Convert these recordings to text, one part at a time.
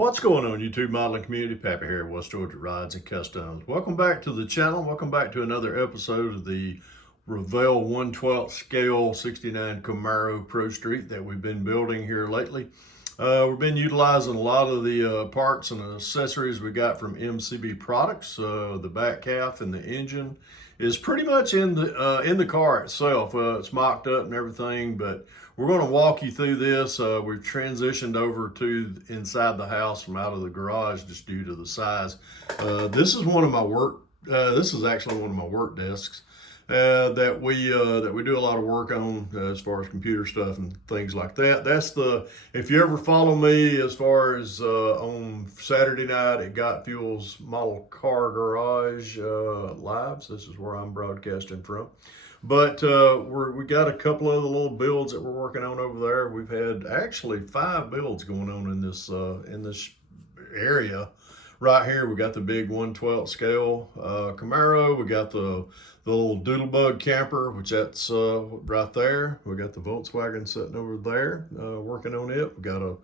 What's going on, YouTube modeling community? Pappy here, West Georgia Rides and Customs. Welcome back to the channel. Welcome back to another episode of the Revell 1/12 scale 69 Camaro Pro Street that we've been building here lately. We've been utilizing a lot of the parts and accessories we got from MCB products. The back half and the engine is pretty much in the car itself. It's mocked up and everything, but we're going to walk you through this. We've transitioned over to inside the house from out of the garage just due to the size. This is one of my work. This is actually one of my work desks that we do a lot of work on as far as computer stuff and things like that. That's if you ever follow me as far as on Saturday night at Got Fuel's Model Car Garage Lives. This is where I'm broadcasting from. But we got a couple of the little builds that we're working on over there. We've had actually 5 builds going on in this area. Right here, we got the big 1/12 scale Camaro. We got the little Doodlebug camper, which that's right there. We got the Volkswagen sitting over there working on it. We got a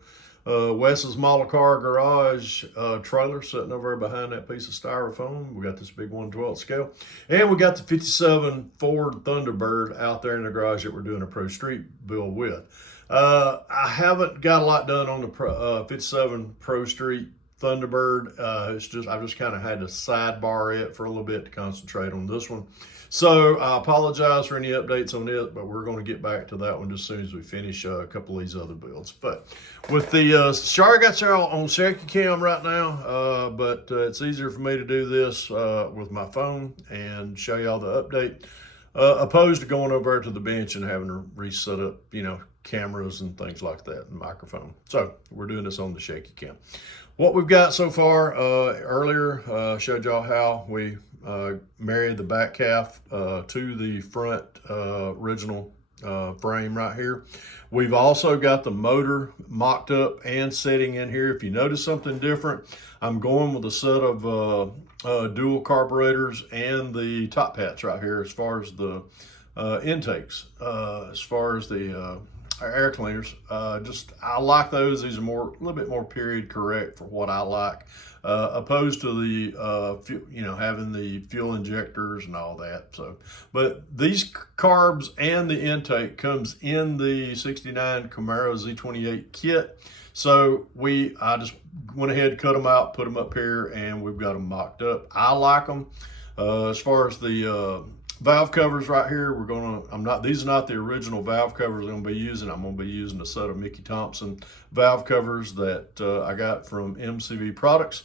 Wes's Model Car Garage trailer sitting over there behind that piece of styrofoam. We got this big 1/12 scale. And we got the 57 Ford Thunderbird out there in the garage that we're doing a Pro Street build with. I haven't got a lot done on the 57 Pro Street Thunderbird. I just kind of had to sidebar it for a little bit to concentrate on this one. So I apologize for any updates on it, but we're going to get back to that one just as soon as we finish a couple of these other builds. But with the sorry I got you all on shaky cam right now, but it's easier for me to do this with my phone and show y'all the update, opposed to going over to the bench and having to reset up, cameras and things like that and microphone. So we're doing this on the shaky cam. What we've got so far, earlier showed y'all how we married the back half to the front original frame right here. We've also got the motor mocked up and sitting in here. If you notice something different, I'm going with a set of dual carburetors and the top hats right here as far as the intakes, as far as the air cleaners. I like those. These are a little bit more period correct for what I like, opposed to the having the fuel injectors and all that. So, but these carbs and the intake comes in the 69 Camaro Z28 kit. So I just went ahead and cut them out, put them up here, and we've got them mocked up. I like them. As far as the valve covers right here, these are not the original valve covers I'm going to be using. I'm going to be using a set of Mickey Thompson valve covers that I got from MCB products.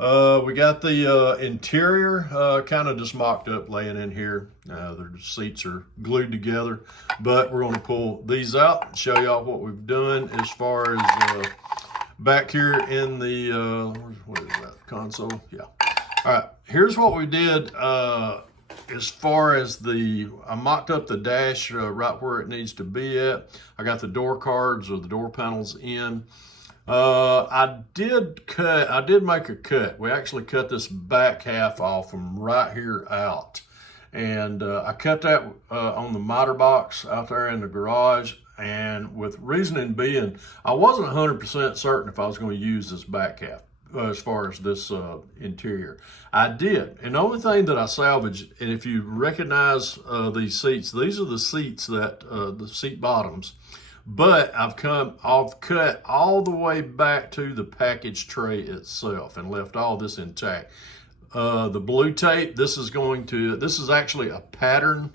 We got the interior kind of just mocked up laying in here. The seats are glued together, but we're going to pull these out and show y'all what we've done as far as back here in the, what is that, console? Yeah. All right, here's what we did. As far as I mocked up the dash right where it needs to be at. I got the door cards or the door panels in. I did make a cut. We actually cut this back half off from right here out. And I cut that on the miter box out there in the garage. And with reasoning being, I wasn't 100% certain if I was going to use this back half. As far as this interior, I did, and the only thing that I salvaged, and if you recognize these seats, these are the seats that the seat bottoms, but I've cut all the way back to the package tray itself and left all this intact. The blue tape, this is actually a pattern.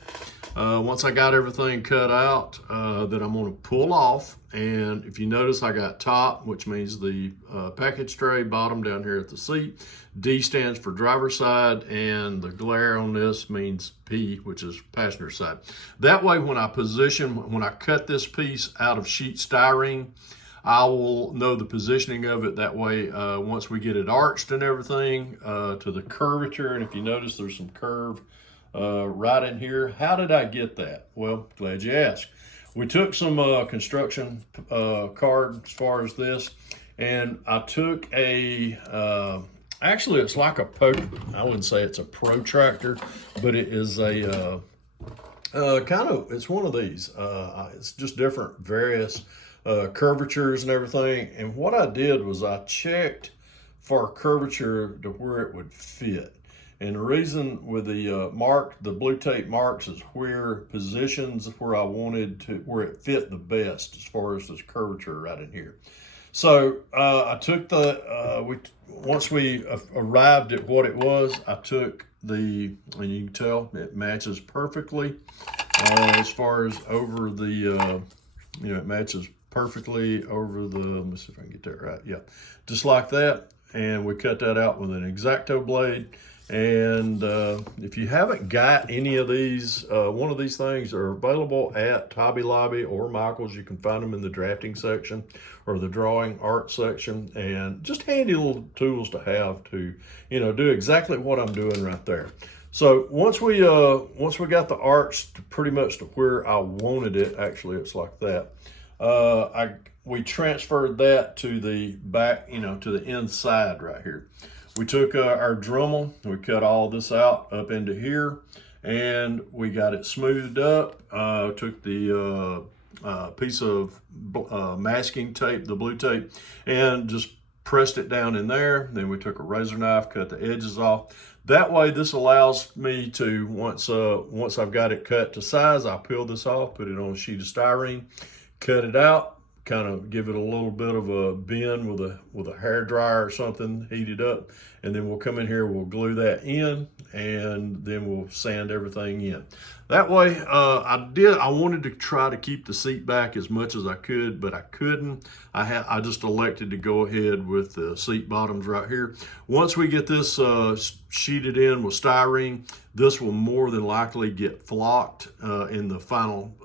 Once I got everything cut out, that I'm going to pull off. And if you notice, I got top, which means the package tray, bottom down here at the seat. D stands for driver's side, and the glare on this means P, which is passenger side. That way, when I cut this piece out of sheet styrene, I will know the positioning of it. That way, once we get it arched and everything to the curvature, and if you notice, there's some curve right in here. How did I get that? Well, glad you asked. We took some construction card as far as this, and I took actually it's like I wouldn't say it's a protractor, but it is a it's one of these. It's just different various curvatures and everything. And what I did was I checked for curvature to where it would fit. And the reason with the blue tape marks is where positions where I wanted to, where it fit the best as far as this curvature right in here. So I took once we arrived at what it was, I took and you can tell it matches perfectly as far as over the, it matches perfectly over the, let me see if I can get that right. Yeah, just like that. And we cut that out with an X-Acto blade. And if you haven't got any of these, one of these things are available at Hobby Lobby or Michael's. You can find them in the drafting section or the drawing art section, and just handy little tools to have to, do exactly what I'm doing right there. So once we got the arch to pretty much to where I wanted it, actually it's like that. We transferred that to the back, to the inside right here. We took our Dremel, we cut all this out up into here, and we got it smoothed up. Took the piece of masking tape, the blue tape, and just pressed it down in there. Then we took a razor knife, cut the edges off. That way, this allows me to, once I've got it cut to size, I'll peel this off, put it on a sheet of styrene, cut it out, kind of give it a little bit of a bend with a hair dryer or something, heat it up, and then we'll come in here, we'll glue that in, and then we'll sand everything in. That way, I wanted to try to keep the seat back as much as I could, but I couldn't. I just elected to go ahead with the seat bottoms right here. Once we get this sheeted in with styrene, this will more than likely get flocked in the final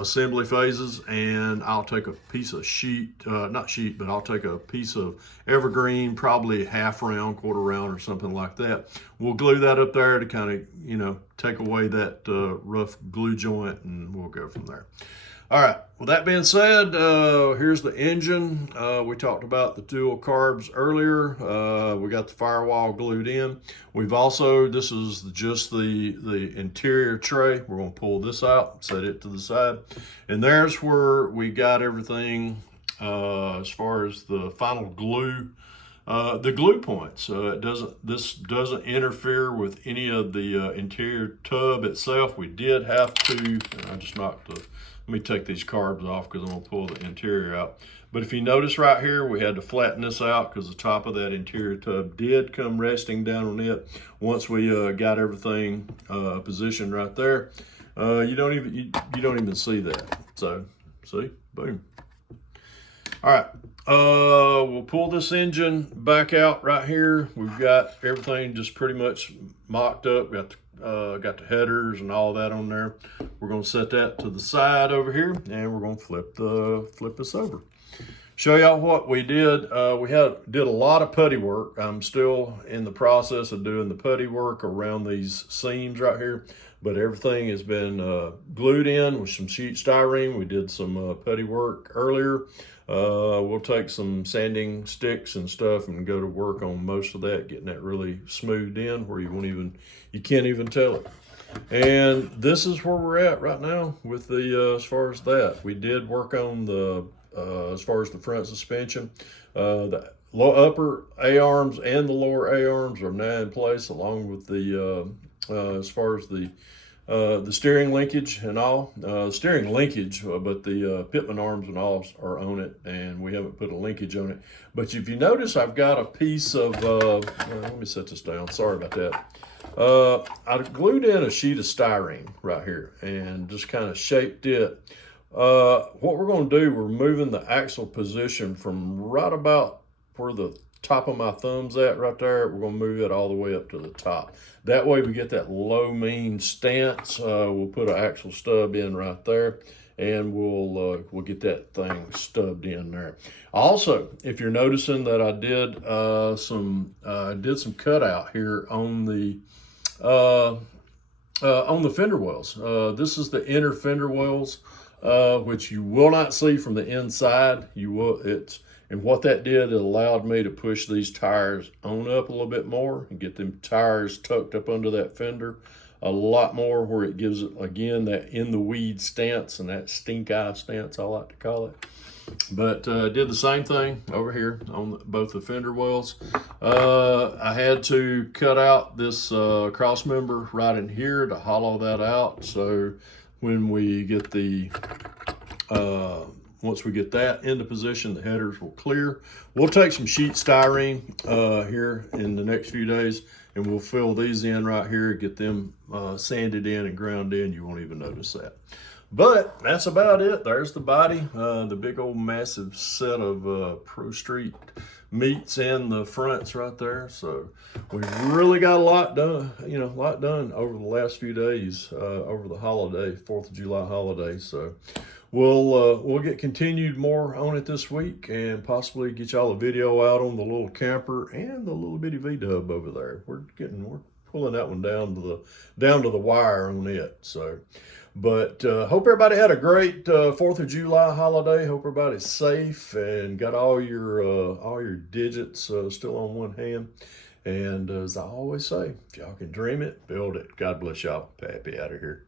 assembly phases, and I'll take a piece of I'll take a piece of evergreen, probably half round, quarter round, or something like that. We'll glue that up there to kind of, take away that rough glue joint, and we'll go from there. All right, with that being said, here's the engine. We talked about the dual carbs earlier. We got the firewall glued in. We've also, this is just the interior tray. We're gonna pull this out, set it to the side. And there's where we got everything as far as the final glue. The glue points, this doesn't interfere with any of the interior tub itself. We did have to, I just knocked the, let me take these carbs off because I'm gonna pull the interior out. But if you notice right here, we had to flatten this out because the top of that interior tub did come resting down on it. Once we got everything positioned right there, you don't even see that. So see, boom. All right, we'll pull this engine back out right here. We've got everything just pretty much mocked up. Got the headers and all that on there. We're gonna set that to the side over here, and we're gonna flip this over. Show y'all what we did. We did a lot of putty work. I'm still in the process of doing the putty work around these seams right here, but everything has been glued in with some sheet styrene. We did some putty work earlier. We'll take some sanding sticks and stuff and go to work on most of that, getting that really smoothed in where you can't even tell it. And this is where we're at right now with the as far as that. We did work on the as far as the front suspension. The upper A-arms and the lower A-arms are now in place, along with the as far as the steering linkage and all. Steering linkage, but the fitment arms and all are on it, and we haven't put a linkage on it. But if you notice, I've got a piece of, let me set this down, sorry about that. I glued in a sheet of styrene right here and just kind of shaped it. What we're going to do, we're moving the axle position from right about where the top of my thumb's at right there. We're going to move it all the way up to the top. That way we get that low mean stance. We'll put an axle stub in right there, and we'll get that thing stubbed in there. Also, if you're noticing that I did some cutout here on the fender wells. This is the inner fender wells, which you will not see from the inside. And what that did, it allowed me to push these tires on up a little bit more and get them tires tucked up under that fender. a lot more, where it gives it, again, that in the weed stance and that stink eye stance, I like to call it. But did the same thing over here on both the fender wells. I had to cut out this cross member right in here to hollow that out. So when we get the, once we get that into position, the headers will clear. We'll take some sheet styrene here in the next few days, and we'll fill these in right here, get them sanded in and ground in. You won't even notice that. But that's about it. There's the body, the big old massive set of Pro Street meats and the fronts right there. So we've really got a lot done, a lot done over the last few days, over the holiday, 4th of July holiday. So we'll get continued more on it this week, and possibly get y'all a video out on the little camper and the little bitty V-dub over there. We're pulling that one down to the wire on it. So, but hope everybody had a great 4th of July holiday. Hope everybody's safe and got all your digits still on one hand. And as I always say, if y'all can dream it, build it. God bless y'all. Pappy out of here.